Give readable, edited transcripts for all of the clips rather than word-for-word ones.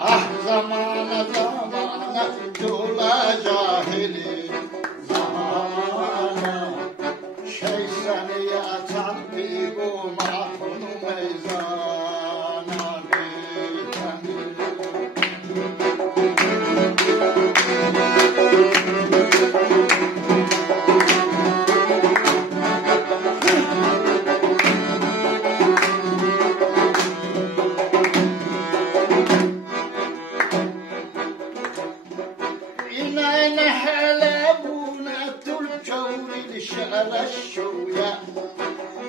Ah zamana zamana dola cahili zamana şey seni yatan bir bu mahkunu meyzana biten. الشوية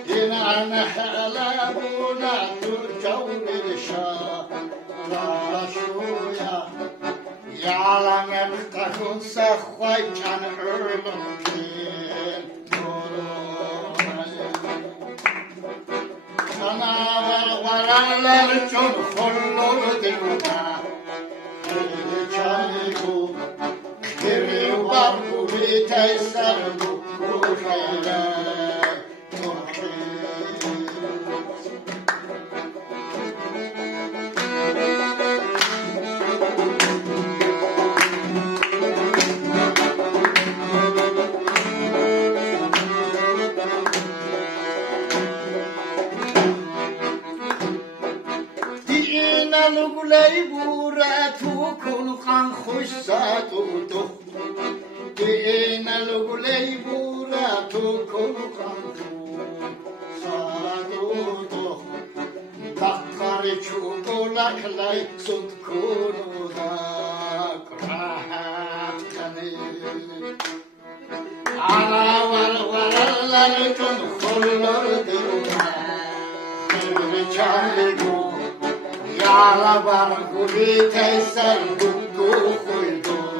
إن أنا حلبونا ترجون الشوية يعلم التكون سخوي كان حلمين أنا ولا لرجون خلور دمنا كانيكو كري وبرو بيتيسربو Like sunt kuruda krahatani ala wal tun khullur dunya khir chaligu ya la bar guli taysar du khuydosh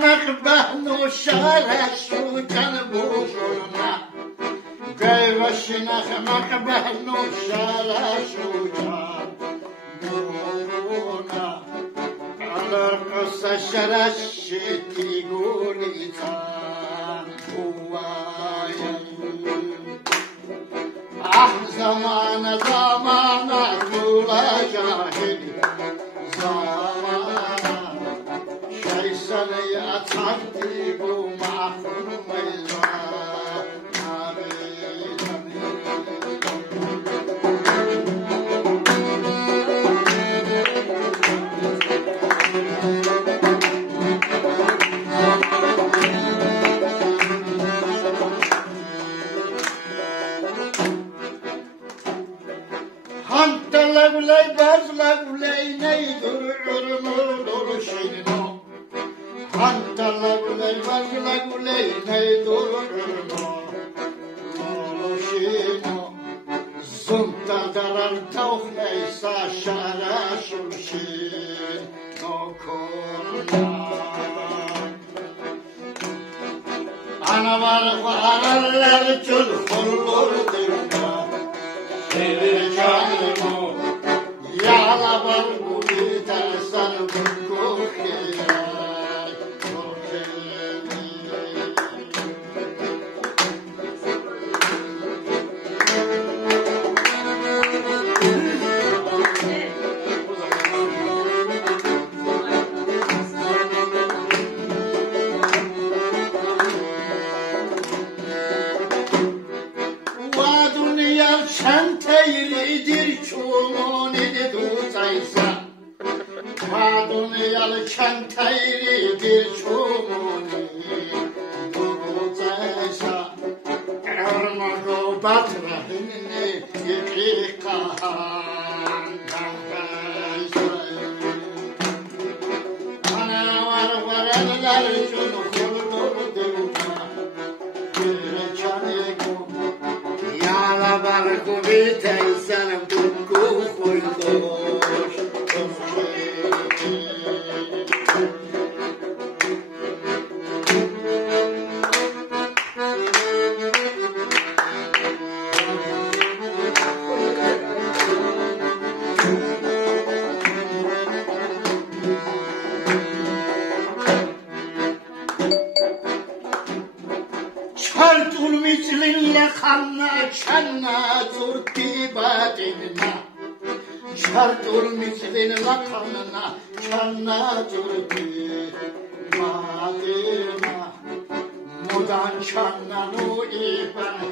نخبهنو شارشو جنبوشونا قيوش نخبهنو شارشو جنبوشونا على القصة شرشتي قولي تان هوايا زمان زمان طول جاهل زمان شيء أتحدي ومعهم Hant levley baz levley neydur ürmür şino. Hant levley baz levley neydur ürmür şino. Zunta darar tauch neysa şara şurşin nokona. Ana var varlar çul hullur dirga. Canimo, yala barbu bitersen bu khilay, Şenteylidir çumuni duzaysa Madunyalı şenteylidir çumuni duzaysa Ermago batrahini yıkikahan Ana var varlar çunu kurdur durma Zeytelsen buku koydoş Şartul miclinle kanna çanna zurti badinna Şartul miclinle kanna çanna zurti badinna Mudan çanna nu iban